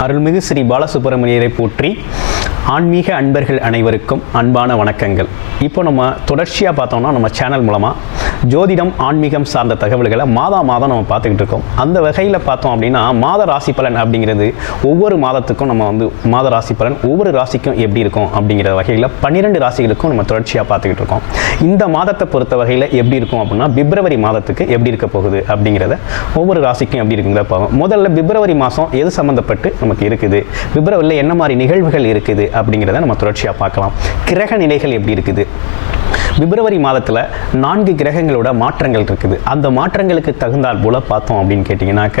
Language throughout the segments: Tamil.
அருள்மிகு ஸ்ரீ பாலசுப்பிரமணியரை போற்றி ஆன்மீக அன்பர்கள் அனைவருக்கும் அன்பான வணக்கங்கள். இப்போ நம்ம தொடர்ச்சியாக பார்த்தோம்னா நம்ம சேனல் மூலமாக ஜோதிடம் ஆன்மீகம் சார்ந்த தகவல்களை மாதா மாதம் நம்ம பார்த்துக்கிட்டு இருக்கோம். அந்த வகையில் பார்த்தோம் அப்படின்னா மாத ராசி பலன் அப்படிங்கிறது ஒவ்வொரு மாதத்துக்கும் நம்ம வந்து மாத ராசி பலன் ஒவ்வொரு ராசிக்கும் எப்படி இருக்கும் அப்படிங்கிற வகையில் பன்னிரெண்டு ராசிகளுக்கும் நம்ம தொடர்ச்சியாக பார்த்துக்கிட்டு இருக்கோம். இந்த மாதத்தை பொறுத்த வகையில் எப்படி இருக்கும் அப்படின்னா பிப்ரவரி மாதத்துக்கு எப்படி இருக்க போகுது அப்படிங்கிறத ஒவ்வொரு ராசிக்கும் எப்படி இருக்குங்கிறத பார்ப்போம். முதல்ல பிப்ரவரி மாதம் எது சம்மந்தப்பட்டு நமக்கு இருக்குது? பிப்ரவரியில் என்ன மாதிரி நிகழ்வுகள் இருக்குது அப்படிங்கிறத நம்ம தொடர்ச்சியாக பார்க்கலாம். கிரக நிலைகள் எப்படி இருக்குது? பிப்ரவரி மாதத்தில் நான்கு கிரகங்களோட மாற்றங்கள் இருக்குது. அந்த மாற்றங்களுக்கு தகுந்தால் போல பார்த்தோம் அப்படின்னு கேட்டிங்கனாக்க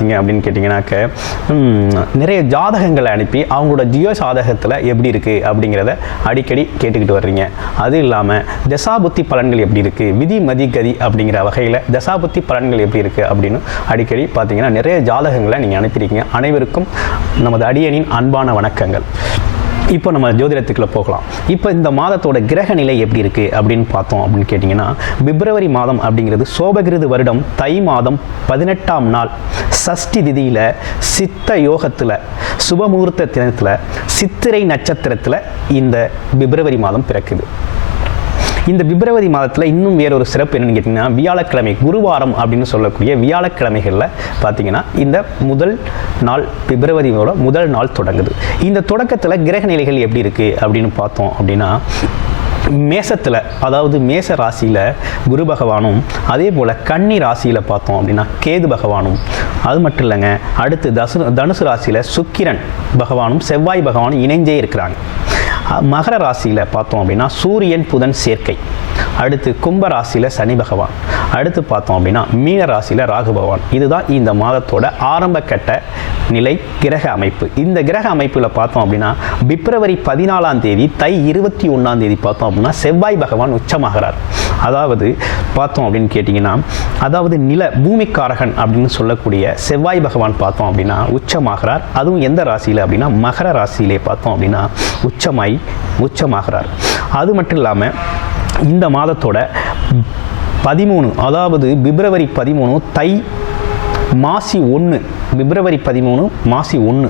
பார்த்தீங்க அப்படின்னு கேட்டிங்கனாக்க நிறைய ஜாதகங்களை அனுப்பி அவங்களோட ஜியோ சாதகத்தில் எப்படி இருக்குது அப்படிங்கிறத அடிக்கடி கேட்டுக்கிட்டு வர்றீங்க. அது இல்லாமல் தசாபுத்தி பலன்கள் எப்படி இருக்குது விதி மதி கதி அப்படிங்கிற வகையில் தசாபுத்தி பலன்கள் எப்படி இருக்குது அப்படின்னு அடிக்கடி பார்த்தீங்கன்னா நிறைய ஜாதகங்களை நீங்கள் அனுப்பியிருக்கீங்க. அனைவருக்கும் நமது அடியனின் அன்பான வணக்கங்கள். இப்போ நம்ம ஜோதிடத்துக்குள்ள போகலாம். இப்போ இந்த மாதத்தோட கிரக நிலை எப்படி இருக்கு அப்படின்னு பார்த்தோம் அப்படின்னு கேட்டிங்கன்னா பிப்ரவரி மாதம் அப்படிங்கிறது சோபகிருது வருடம் தை மாதம் பதினெட்டாம் நாள். சஷ்டி திதியில் சித்த யோகத்தில் சுபமுகூர்த்த தினத்தில் சித்திரை நட்சத்திரத்தில் இந்த பிப்ரவரி மாதம் பிறக்குது. இந்த பிப்ரவரி மாதத்தில் இன்னும் வேறொரு சிறப்பு என்னன்னு கேட்டிங்கன்னா வியாழக்கிழமை குருவாரம் அப்படின்னு சொல்லக்கூடிய வியாழக்கிழமைகளில் பார்த்தீங்கன்னா இந்த முதல் நாள் பிப்ரவரியோட முதல் நாள் தொடங்குது. இந்த தொடக்கத்தில் கிரக நிலைகள் எப்படி இருக்குது அப்படின்னு பார்த்தோம் அப்படின்னா மேசத்தில் அதாவது மேச ராசியில் குரு பகவானும் அதே போல் கன்னி ராசியில் பார்த்தோம் அப்படின்னா கேது பகவானும். அது மட்டும் இல்லைங்க அடுத்து தசு தனுசு ராசியில் சுக்கிரன் பகவானும் செவ்வாய் பகவானும் இணைஞ்சே இருக்கிறாங்க. மகர ராசியில் பார்த்தோம் அப்படின்னா சூரியன் புதன் சேர்க்கை. அடுத்து கும்ப ராசியில் சனி பகவான். அடுத்து பார்த்தோம் அப்படின்னா மீன ராசியில் ராகு பகவான். இதுதான் இந்த மாதத்தோட ஆரம்ப கட்ட நிலை கிரக அமைப்பு. இந்த கிரக அமைப்பில் பார்த்தோம் அப்படின்னா பிப்ரவரி பதினாலாம் தேதி தை இருபத்தி ஒன்றாம் தேதி பார்த்தோம் அப்படின்னா செவ்வாய் பகவான் உச்சமாகிறார். அதாவது பார்த்தோம் அப்படின்னு கேட்டிங்கன்னா அதாவது நில பூமிக்காரகன் அப்படின்னு சொல்லக்கூடிய செவ்வாய் பகவான் பார்த்தோம் அப்படின்னா உச்சமாகிறார். அதுவும் எந்த ராசியில் அப்படின்னா மகர ராசியிலே பார்த்தோம் அப்படின்னா உச்சமாய் உச்சமாகிறார். அது மட்டும் இல்லாமல் இந்த மாதத்தோட பதிமூணு அதாவது பிப்ரவரி பதிமூணு தை மாசி ஒன்று பிப்ரவரி பதிமூணு மாசி ஒன்று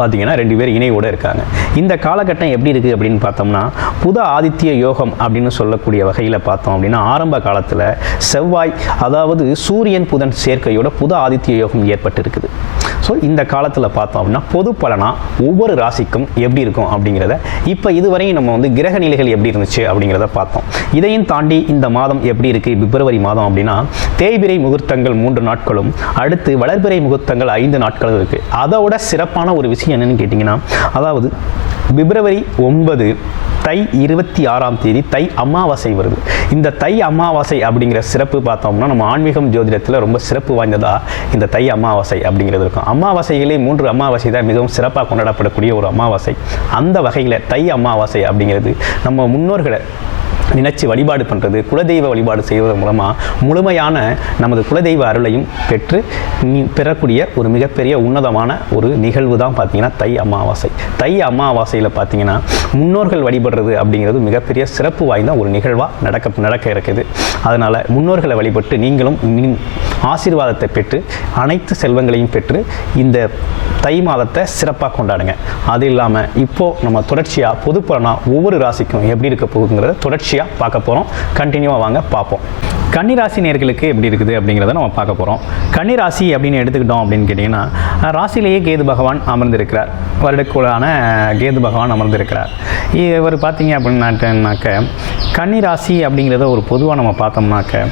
பார்த்தீங்கன்னா ரெண்டு பேர் இணையோடு இருக்காங்க. இந்த காலகட்டம் எப்படி இருக்குது அப்படின்னு பார்த்தோம்னா புத ஆதித்ய யோகம் அப்படின்னு சொல்லக்கூடிய வகையில் பார்த்தோம் அப்படின்னா ஆரம்ப காலத்தில் செவ்வாய் அதாவது சூரியன் புதன் சேர்க்கையோட புத ஆதித்ய யோகம் ஏற்பட்டு இருக்குது ஸோ இந்த காலத்தில் பார்த்தோம் அப்படின்னா பொது பலனாக ஒவ்வொரு ராசிக்கும் எப்படி இருக்கும் அப்படிங்கிறத இப்போ இதுவரையும் நம்ம வந்து கிரக நிலைகள் எப்படி இருந்துச்சு அப்படிங்கிறத பார்த்தோம். இதையும் தாண்டி இந்த மாதம் எப்படி இருக்குது பிப்ரவரி மாதம் அப்படின்னா தேய்பிரை முகூர்த்தங்கள் மூன்று நாட்களும் அடுத்து வளர்பிறை முகூர்த்தங்கள் ஐந்து நாட்களும் இருக்குது அதோட சிறப்பான ஒரு விஷயம் என்னன்னு கேட்டிங்கன்னா அதாவது பிப்ரவரி ஒன்பது தை இருபத்தி ஆறாம் தேதி தை அமாவாசை வருது. இந்த தை அமாவாசை அப்படிங்கிற சிறப்பு பார்த்தோம்னா நம்ம ஆன்மீகம் ஜோதிடத்தில் ரொம்ப சிறப்பு வாய்ந்ததா இந்த தை அமாவாசை அப்படிங்கிறது இருக்கும். அமாவாசைகளே மூன்று அமாவாசை தான் மிகவும் சிறப்பாக கொண்டாடப்படக்கூடிய ஒரு அமாவாசை. அந்த வகையில் தை அமாவாசை அப்படிங்கிறது நம்ம முன்னோர்களை நினைச்சு வழிபாடு பண்ணுறது குலதெய்வ வழிபாடு செய்வதன் மூலமாக முழுமையான நமது குலதெய்வ அருளையும் பெற்று பெறக்கூடிய ஒரு மிகப்பெரிய உன்னதமான ஒரு நிகழ்வு தான் பார்த்தீங்கன்னா தை அமாவாசை. தை அமாவாசையில் பார்த்தீங்கன்னா முன்னோர்கள் வழிபடுறது அப்படிங்கிறது மிகப்பெரிய சிறப்பு வாய்ந்த ஒரு நிகழ்வாக நடக்க நடக்க இருக்குது. அதனால் முன்னோர்களை வழிபட்டு நீங்களும் ஆசீர்வாதத்தை பெற்று அனைத்து செல்வங்களையும் பெற்று இந்த தை மாதத்தை சிறப்பாக கொண்டாடுங்க. அது இல்லாமல் இப்போது நம்ம தொடர்ச்சியாக பொதுப்பலனாக ஒவ்வொரு ராசிக்கும் எப்படி இருக்க போகுங்கிறத தொடர்ச்சியாக பார்க்க போகிறோம் கண்டினியூவாக வாங்க பார்ப்போம். கன்னிராசி நேர்களுக்கு எப்படி இருக்குது அப்படிங்கிறத நம்ம பார்க்க போகிறோம் கன்னிராசி அப்படின்னு எடுத்துக்கிட்டோம் அப்படின்னு கேட்டிங்கன்னா ராசியிலேயே கேது பகவான் அமர்ந்திருக்கிறார். வருடக்குள்ளான கேது பகவான் அமர்ந்திருக்கிறார். இவர் பார்த்தீங்க அப்படின்னாக்க கன்னிராசி அப்படிங்கிறத ஒரு பொதுவாக நம்ம பார்த்தோம்னாக்க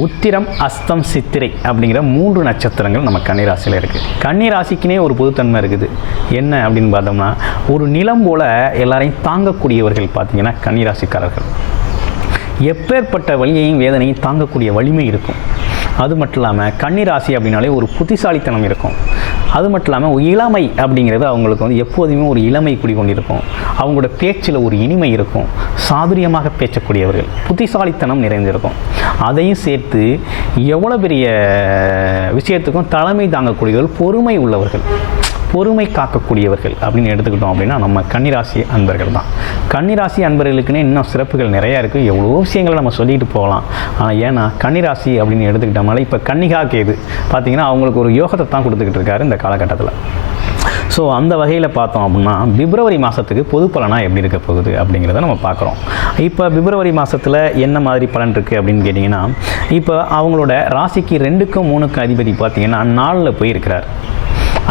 உத்திரம் அஸ்தம் சித்திரை அப்படிங்கிற மூன்று நட்சத்திரங்கள் நம்ம கன்னிராசியில் இருக்குது கன்னிராசிக்குனே ஒரு பொதுத்தன்மை இருக்குது. என்ன அப்படின்னு பார்த்தோம்னா ஒரு நிலம் போல் எல்லாரையும் தாங்கக்கூடியவர்கள் பார்த்தீங்கன்னா கன்னிராசிக்காரர்கள். எப்பேற்பட்ட வலியையும் வேதனையும் தாங்கக்கூடிய வலிமை இருக்கும். அது மட்டும் இல்லாமல் கன்னிராசி அப்படின்னாலே ஒரு புத்திசாலித்தனம் இருக்கும். அது மட்டும் இல்லாமல் இளமை அப்படிங்கிறது அவங்களுக்கு வந்து எப்போதுமே ஒரு இளமை குடிக்கொண்டிருக்கும் அவங்களோட பேச்சில் ஒரு இனிமை இருக்கும். சாதுரியமாக பேசக்கூடியவர்கள் புத்திசாலித்தனம் நிறைந்திருக்கும். அதையும் சேர்த்து எவ்வளோ பெரிய விஷயத்துக்கும் தலைமை தாங்கக்கூடியவர்கள் பொறுமை உள்ளவர்கள். பொறுமை காக்கக்கூடியவர்கள் அப்படின்னு எடுத்துக்கிட்டோம் அப்படின்னா நம்ம கன்னிராசி அன்பர்கள் தான். கன்னிராசி அன்பர்களுக்குன்னே இன்னும் சிறப்புகள் நிறையா இருக்குது எவ்வளோ விஷயங்களை நம்ம சொல்லிட்டு போகலாம். ஆனால் ஏன்னா கன்னிராசி அப்படின்னு எடுத்துக்கிட்டோம்னால இப்போ கன்னிகா கேது. பார்த்தீங்கன்னா அவங்களுக்கு ஒரு யோகத்தை தான் கொடுத்துக்கிட்டு இருக்காரு இந்த காலகட்டத்தில். ஸோ அந்த வகையில் பார்த்தோம் அப்படின்னா பிப்ரவரி மாதத்துக்கு பொது பலனாக எப்படி இருக்க போகுது அப்படிங்கிறத நம்ம பார்க்குறோம். இப்போ பிப்ரவரி மாதத்தில் என்ன மாதிரி பலன் இருக்குது அப்படின்னு கேட்டிங்கன்னா இப்போ அவங்களோட ராசிக்கு ரெண்டுக்கும் மூணுக்கும் அதிபதி பார்த்தீங்கன்னா நாளில் போய் இருக்கிறார்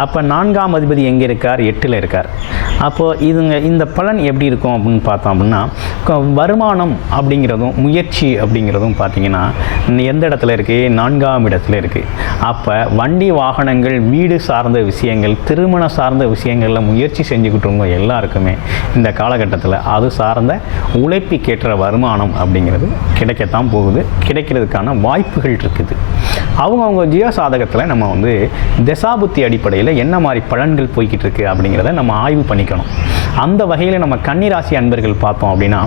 அப்போ நான்காம் அதிபதி எங்கே இருக்கார்? எட்டில் இருக்கார். அப்போது இதுங்க இந்த பலன் எப்படி இருக்கும் அப்படின்னு பார்த்தோம் அப்படின்னா வருமானம் அப்படிங்கிறதும் முயற்சி அப்படிங்கிறதும் பார்த்தீங்கன்னா எந்த இடத்துல இருக்குது நான்காம் இடத்துல இருக்குது அப்போ வண்டி வாகனங்கள் வீடு சார்ந்த விஷயங்கள் திருமணம் சார்ந்த விஷயங்களில் முயற்சி செஞ்சுக்கிட்டவங்க எல்லாருக்குமே இந்த காலகட்டத்தில் அது சார்ந்த உழைப்புக்கேற்ற வருமானம் அப்படிங்கிறது கிடைக்கத்தான் போகுது. கிடைக்கிறதுக்கான வாய்ப்புகள் இருக்குது. அவங்கவுங்க ஜீவ சாதகத்தில் நம்ம வந்து தசாபுத்தி அடிப்படையில் என்ன மாதிரி பலன்கள் போய்கிட்டு இருக்கு அப்படிங்கிறத நம்ம ஆய்வு பண்ணிக்கணும். அந்த வகையில் நம்ம கன்னிராசி அன்பர்கள் பார்த்தோம் அப்படின்னா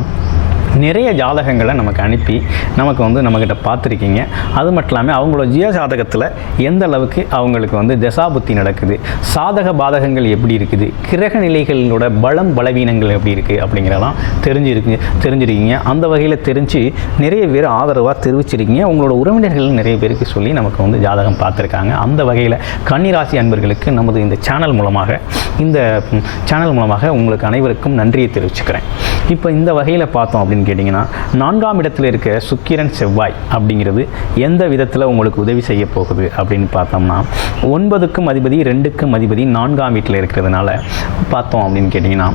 நிறைய ஜாதகங்களை நமக்கு அனுப்பி நமக்கு வந்து நம்மக்கிட்ட பார்த்துருக்கீங்க. அது மட்டும் இல்லாமல் அவங்களோட ஜிய ஜாதகத்தில் எந்த அளவுக்கு அவங்களுக்கு வந்து தசாபுத்தி நடக்குது சாதக பாதகங்கள் எப்படி இருக்குது கிரக நிலைகளோட பலம் பலவீனங்கள் எப்படி இருக்குது அப்படிங்கிறதெல்லாம் தெரிஞ்சிருக்கு தெரிஞ்சிருக்கீங்க. அந்த வகையில் தெரிஞ்சு நிறைய பேர் ஆதரவாக தெரிவிச்சிருக்கீங்க. உங்களோட உறவினர்கள் நிறைய பேருக்கு சொல்லி நமக்கு வந்து ஜாதகம் பார்த்துருக்காங்க. அந்த வகையில் கன்னிராசி அன்பர்களுக்கு நமது இந்த சேனல் மூலமாக இந்த சேனல் மூலமாக உங்களுக்கு அனைவருக்கும் நன்றியை தெரிவிச்சுக்கிறேன். இப்போ இந்த வகையில் பார்த்தோம் அப்படின்னு கேட்டிங்கன்னா நான்காம் இடத்துல இருக்க சுக்கிரன் செவ்வாய் அப்படிங்கிறது எந்த விதத்தில் உங்களுக்கு உதவி செய்ய போகுது அப்படின்னு பார்த்தோம்னா ஒன்பதுக்கும் அதிபதி ரெண்டுக்கும் அதிபதி நான்காம் வீட்டில் இருக்கிறதுனால பார்த்தோம் அப்படின்னு கேட்டிங்கன்னா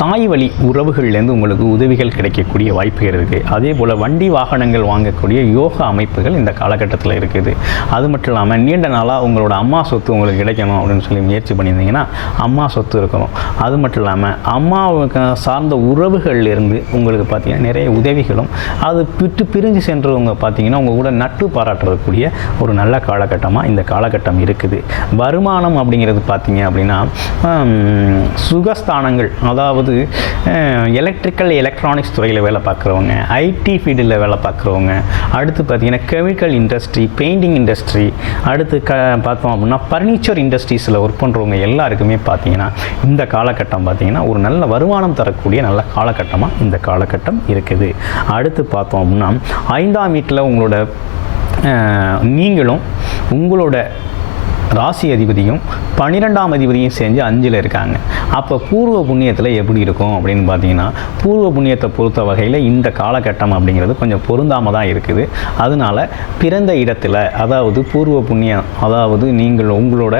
தாய் வழி உறவுகள்லேருந்து உங்களுக்கு உதவிகள் கிடைக்கக்கூடிய வாய்ப்புகள் இருக்குது. அதே போல் வண்டி வாகனங்கள் வாங்கக்கூடிய யோகா அமைப்புகள் இந்த காலகட்டத்தில் இருக்குது. அது மட்டும் இல்லாமல் நீண்ட நாளாக உங்களோட அம்மா சொத்து உங்களுக்கு கிடைக்கணும் அப்படின்னு சொல்லி முயற்சி பண்ணியிருந்தீங்கன்னா அம்மா சொத்து இருக்கணும். அது மட்டும் இல்லாமல் அம்மாவுக்கு சார்ந்த உறவுகள்லேருந்து உங்களுக்கு பார்த்தீங்கன்னா நிறைய உதவிகளும் அது பிட்டு பிரிஞ்சு சென்றவங்க பார்த்திங்கன்னா உங்கள் கூட நட்பு பாராட்டுறதுக்கூடிய ஒரு நல்ல காலகட்டமாக இந்த காலகட்டம் இருக்குது. வருமானம் அப்படிங்கிறது பார்த்தீங்க அப்படின்னா சுகஸ்தானங்கள் அதாவது எலக்ட்ரிக்கல் எலக்ட்ரானிக்ஸ் துறையில் வேலை பார்க்குறவங்க ஐடி ஃபீல்டில் வேலை பார்க்குறவங்க அடுத்து பார்த்தீங்கன்னா கெமிக்கல் இண்டஸ்ட்ரி பெயிண்டிங் இண்டஸ்ட்ரி அடுத்து க பார்த்தோம் அப்படின்னா ஃபர்னிச்சர் இண்டஸ்ட்ரீஸில் ஒர்க் பண்ணுறவங்க எல்லாருக்குமே பார்த்தீங்கன்னா இந்த காலகட்டம் பார்த்திங்கன்னா ஒரு நல்ல வருமானம் தரக்கூடிய நல்ல காலகட்டமாக இந்த காலகட்டம் இருக்குது. அடுத்து பார்த்தோம் அப்படின்னா ஐந்தாம் வீட்டில் உங்களோட நீங்களும் உங்களோட ராசி அதிபதியும் பன்னிரெண்டாம் அதிபதியும் சேர்ந்து அஞ்சில் இருக்காங்க. அப்போ பூர்வ புண்ணியத்தில் எப்படி இருக்கும் அப்படின்னு பார்த்தீங்கன்னா பூர்வ புண்ணியத்தை பொறுத்த வகையில் இந்த காலகட்டம் அப்படிங்கிறது கொஞ்சம் பொருந்தாமல் தான் இருக்குது. அதனால பிறந்த இடத்துல அதாவது பூர்வ புண்ணியம் அதாவது நீங்கள் உங்களோட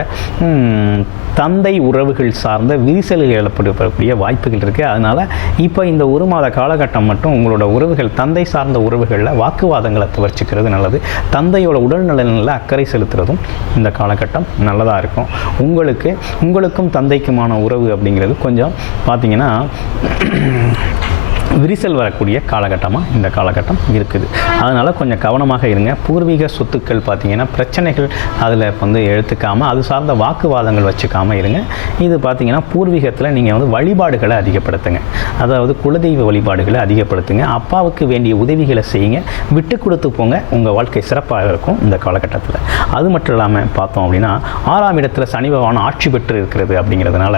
தந்தை உறவுகள் சார்ந்த விரிசல்கள் ஏற்படக்கூடிய வாய்ப்புகள் இருக்குது அதனால் இப்போ இந்த ஒரு மாத காலகட்டம் மட்டும் உங்களோட உறவுகள் தந்தை சார்ந்த உறவுகளில் வாக்குவாதங்களை தவிர்த்துக்கிறது நல்லது. தந்தையோட உடல்நலனில் அக்கறை செலுத்துறதும் இந்த காலகட்டம் நல்லதாக இருக்கும். உங்களுக்கு உங்களுக்கும் தந்தைக்குமான உறவு அப்படிங்கிறது கொஞ்சம் பார்த்தீங்கன்னா விரிசல் வரக்கூடிய காலகட்டமாக இந்த காலகட்டம் இருக்குது. அதனால் கொஞ்சம் கவனமாக இருங்க. பூர்வீக சொத்துக்கள் பார்த்தீங்கன்னா பிரச்சனைகள் அதில் வந்து எடுத்துக்காமல் அது சார்ந்த வாக்குவாதங்கள் வச்சுக்காமல் இருங்க. இது பார்த்தீங்கன்னா பூர்வீகத்தில் நீங்கள் வந்து வழிபாடுகளை அதிகப்படுத்துங்க. அதாவது குலதெய்வ வழிபாடுகளை அதிகப்படுத்துங்க. அப்பாவுக்கு வேண்டிய உதவிகளை செய்யுங்க. விட்டு கொடுத்து போங்க. உங்கள் வாழ்க்கை சிறப்பாக இருக்கும் இந்த காலகட்டத்தில். அது மட்டும் இல்லாமல் பார்த்தோம் அப்படின்னா ஆறாம் இடத்துல சனி பகவான் ஆட்சி பெற்று இருக்கிறது அப்படிங்கிறதுனால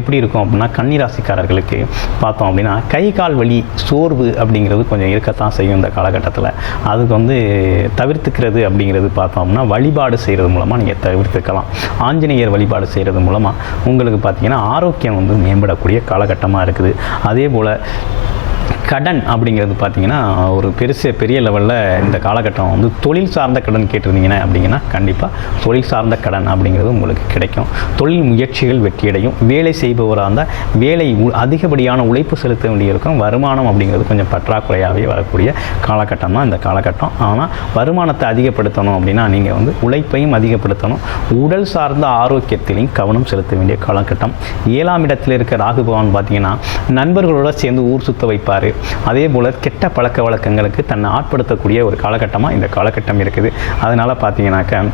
எப்படி இருக்கும் அப்படின்னா கன்னிராசிக்காரர்களுக்கு பார்த்தோம் அப்படின்னா கை கால் வலி சோர்வு அப்படிங்கிறது கொஞ்சம் இருக்கத்தான் செய்யும் இந்த காலகட்டத்தில். அதுக்கு வந்து தவிர்த்துக்கிறது அப்படிங்கிறது பார்த்தோம்னா வழிபாடு செய்கிறது மூலமாக நீங்கள் தவிர்த்துக்கலாம். ஆஞ்சநேயர் வழிபாடு செய்கிறது மூலமாக உங்களுக்கு பார்த்திங்கன்னா ஆரோக்கியம் வந்து மேம்படக்கூடிய காலகட்டமாக இருக்குது. அதே போல் கடன் அப்படிங்கிறது பார்த்தீங்கன்னா ஒரு பெருசு பெரிய லெவலில் இந்த காலகட்டம் வந்து தொழில் சார்ந்த கடன் கேட்டிருந்தீங்கன்னா அப்படிங்கன்னா கண்டிப்பாக தொழில் சார்ந்த கடன் அப்படிங்கிறது உங்களுக்கு கிடைக்கும். தொழில் முயற்சிகள் வெற்றியடையும். வேலை செய்பவராக இருந்தால் வேலை உ- அதிகப்படியான உழைப்பு செலுத்த வேண்டியிருக்கும். வருமானம் அப்படிங்கிறது கொஞ்சம் பற்றாக்குறையாகவே வரக்கூடிய காலகட்டம் தான் இந்த காலகட்டம். ஆனால் வருமானத்தை அதிகப்படுத்தணும் அப்படின்னா நீங்கள் வந்து உழைப்பையும் அதிகப்படுத்தணும். உடல் சார்ந்த ஆரோக்கியத்திலையும் கவனம் செலுத்த வேண்டிய காலகட்டம். ஏழாம் இடத்தில் இருக்க ராகு பகவான் பார்த்தீங்கன்னா நண்பர்களோட சேர்ந்து ஊர் சுத்த வைப்பார். அதே போல் கெட்ட பழக்க வழக்கங்களுக்கு தன்னை ஆட்படுத்தக்கூடிய ஒரு காலகட்டமாக இந்த காலகட்டம் இருக்குது. அதனால் பார்த்தீங்கன்னாக்க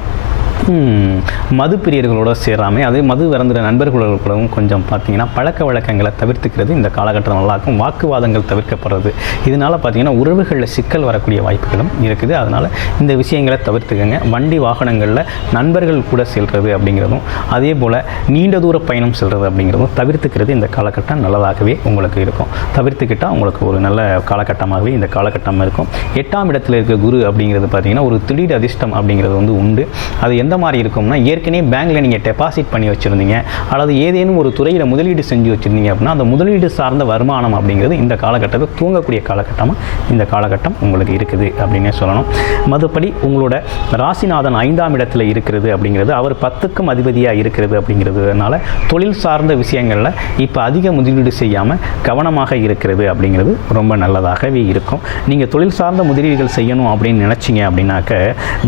மது பிரியர்களோட சேராமல் அதே மது விறந்துற நண்பர்களோடும் கொஞ்சம் பார்த்தீங்கன்னா பழக்க வழக்கங்களை தவிர்த்துக்கிறது இந்த காலகட்டம் நல்லாயிருக்கும் வாக்குவாதங்கள் தவிர்க்கப்படுறது. இதனால் பார்த்தீங்கன்னா உறவுகளில் சிக்கல் வரக்கூடிய வாய்ப்புகளும் இருக்குது. அதனால் இந்த விஷயங்களை தவிர்த்துக்கங்க. வண்டி வாகனங்களில் நண்பர்கள் கூட செல்வது அப்படிங்கிறதும் அதே போல் நீண்ட தூர பயணம் செல்வது அப்படிங்கிறதும் தவிர்த்துக்கிறது இந்த காலகட்டம் நல்லதாகவே உங்களுக்கு இருக்கும். தவிர்த்துக்கிட்டால் உங்களுக்கு ஒரு நல்ல காலகட்டமாகவே இந்த காலகட்டம் இருக்கும். எட்டாம் இடத்தில் இருக்க குரு அப்படிங்கிறது பார்த்தீங்கன்னா ஒரு திடீர் அதிர்ஷ்டம் அப்படிங்கிறது வந்து உண்டு. அது எந்த மாதிரி இருக்கும்னா ஏற்கனவே பேங்க்கில் நீங்கள் டெபாசிட் பண்ணி வச்சுருந்தீங்க அல்லது ஏதேனும் ஒரு துறையில் முதலீடு செஞ்சு வச்சுருந்தீங்க அப்படின்னா அந்த முதலீடு சார்ந்த வருமானம் அப்படிங்கிறது இந்த காலகட்டத்தில் தூங்கக்கூடிய காலகட்டமாக இந்த காலகட்டம் உங்களுக்கு இருக்குது அப்படின்னே சொல்லணும். மறுபடி உங்களோட ராசிநாதன் ஐந்தாம் இடத்துல இருக்கிறது அப்படிங்கிறது அவர் பத்துக்கும் அதிபதியாக இருக்கிறது அப்படிங்கிறதுனால தொழில் சார்ந்த விஷயங்களில் இப்போ அதிக முதலீடு செய்யாமல் கவனமாக இருக்கிறது அப்படிங்கிறது ரொம்ப நல்லதாகவே இருக்கும். நீங்கள் தொழில் சார்ந்த முதலீடுகள் செய்யணும் அப்படின்னு நினச்சிங்க அப்படின்னாக்க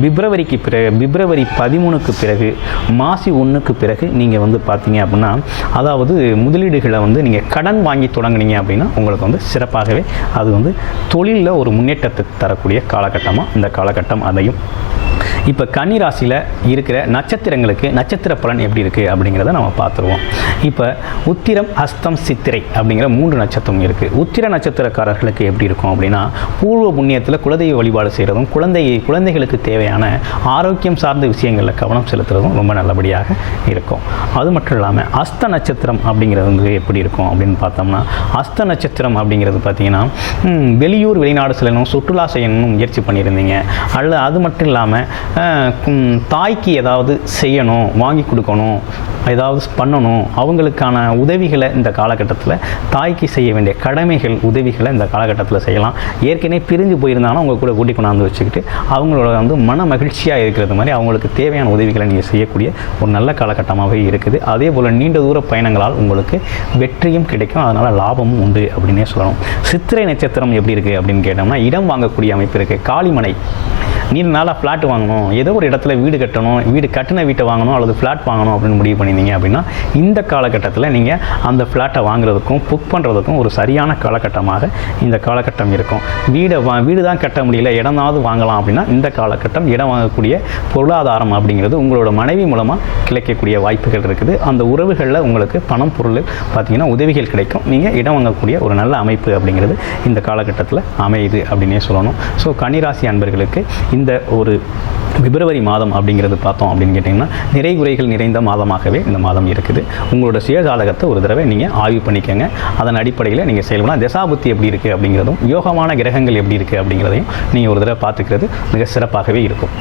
பிப்ரவரிக்கு பிறகு பிப்ரவரி பதிமூணுக்கு பிறகு மாசி ஒன்றுக்கு பிறகு நீங்கள் வந்து பார்த்தீங்க அப்படின்னா அதாவது முதலீடுகளை வந்து நீங்கள் கடன் வாங்கி தொடங்குனீங்க அப்படின்னா உங்களுக்கு வந்து சிறப்பாகவே அது வந்து தொழிலில் ஒரு முன்னேற்றத்தை தரக்கூடிய காலகட்டமாக இந்த காலகட்டம் அதையும் இப்போ கன்னி ராசியில் இருக்கிற நட்சத்திரங்களுக்கு நட்சத்திர பலன் எப்படி இருக்குது அப்படிங்கிறத நம்ம பார்த்துருவோம். இப்போ உத்திரம் அஸ்தம் சித்திரை அப்படிங்கிற மூன்று நட்சத்திரம் இருக்குது உத்திர நட்சத்திரக்காரர்களுக்கு எப்படி இருக்கும் அப்படின்னா பூர்வ புண்ணியத்தில் குலதெய்வ வழிபாடு செய்கிறதும் குழந்தை குழந்தைகளுக்கு தேவையான ஆரோக்கியம் சார்ந்த விஷயங்களில் கவனம் செலுத்துறதும் ரொம்ப நல்லபடியாக இருக்கும். அது மட்டும் இல்லாமல் அஸ்த நட்சத்திரம் அப்படிங்கிறது வந்து எப்படி இருக்கும் அப்படின்னு பார்த்தோம்னா அஸ்த நட்சத்திரம் அப்படிங்கிறது பார்த்தீங்கன்னா வெளியூர் வெளிநாடு செல்லணும் சுற்றுலா செய்யணும்னு முயற்சி பண்ணியிருந்தீங்க. அல்லது அது மட்டும் இல்லாமல் தாய்க்கு ஏதாவது செய்யணும் வாங்கி கொடுக்கணும் ஏதாவது பண்ணணும் அவங்களுக்கான உதவிகளை இந்த காலகட்டத்தில் தாய்க்கு செய்ய வேண்டிய கடமைகள் உதவிகளை இந்த காலகட்டத்தில் செய்யலாம். ஏற்கனவே பிரிஞ்சு போயிருந்தாலும் அவங்க கூட கூட்டி கொண்டாந்து வச்சுக்கிட்டு அவங்களோட வந்து மன மகிழ்ச்சியாக இருக்கிறது மாதிரி அவங்களுக்கு தேவையான உதவிகளை நீங்கள் செய்யக்கூடிய ஒரு நல்ல காலகட்டமாகவே இருக்குது. அதே போல் நீண்ட தூர பயணங்களால் உங்களுக்கு வெற்றியும் கிடைக்கும் அதனால் லாபமும் உண்டு அப்படின்னே சொல்லணும். சித்திரை நட்சத்திரம் எப்படி இருக்குது அப்படின்னு கேட்டோம்னா இடம் வாங்கக்கூடிய அமைப்பு இருக்குது காளிமனை நீ நாளாக ஃப்ளாட் வாங்கணும். ஏதோ ஒரு இடத்துல வீடு கட்டணும் வீடு கட்டின வீட்டை வாங்கணும் அல்லது ஃப்ளாட் வாங்கணும் அப்படின்னு முடிவு பண்ணியிருந்தீங்க அப்படின்னா இந்த காலகட்டத்தில் நீங்கள் அந்த ஃப்ளாட்டை வாங்குறதுக்கும் புக் பண்ணுறதுக்கும் ஒரு சரியான காலகட்டமாக இந்த காலகட்டம் இருக்கும். வீடை வா வீடு தான் கட்ட முடியல இடமாவது வாங்கலாம் அப்படின்னா இந்த காலகட்டம் இடம் வாங்கக்கூடிய பொருளாதாரம் அப்படிங்கிறது உங்களோட மனைவி மூலமாக கிடைக்கக்கூடிய வாய்ப்புகள் இருக்குது. அந்த உறவுகளில் உங்களுக்கு பணம் பொருள் பார்த்தீங்கன்னா உதவிகள் கிடைக்கும். நீங்கள் இடம் வாங்கக்கூடிய ஒரு நல்ல அமைப்பு அப்படிங்கிறது இந்த காலகட்டத்தில் அமையுது அப்படின்னே சொல்லணும். ஸோ கன்னிராசி அன்பர்களுக்கு இந்த ஒரு பிப்ரவரி மாதம் அப்படிங்கிறது பார்த்தோம் அப்படின்னு கேட்டிங்கன்னா நிறை குறைகள் நிறைந்த மாதமாகவே இந்த மாதம் இருக்குது. உங்களோட சுயஜாதகத்தை ஒரு தடவை நீங்கள் ஆய்வு பண்ணிக்கோங்க. அதன் அடிப்படையில் நீங்கள் செயல்படலாம். தசாபுத்தி எப்படி இருக்குது அப்படிங்கிறதும் யோகமான கிரகங்கள் எப்படி இருக்குது அப்படிங்கிறதையும் நீங்கள் ஒரு தடவை பார்த்துக்கிறது மிக சிறப்பாகவே இருக்கும்.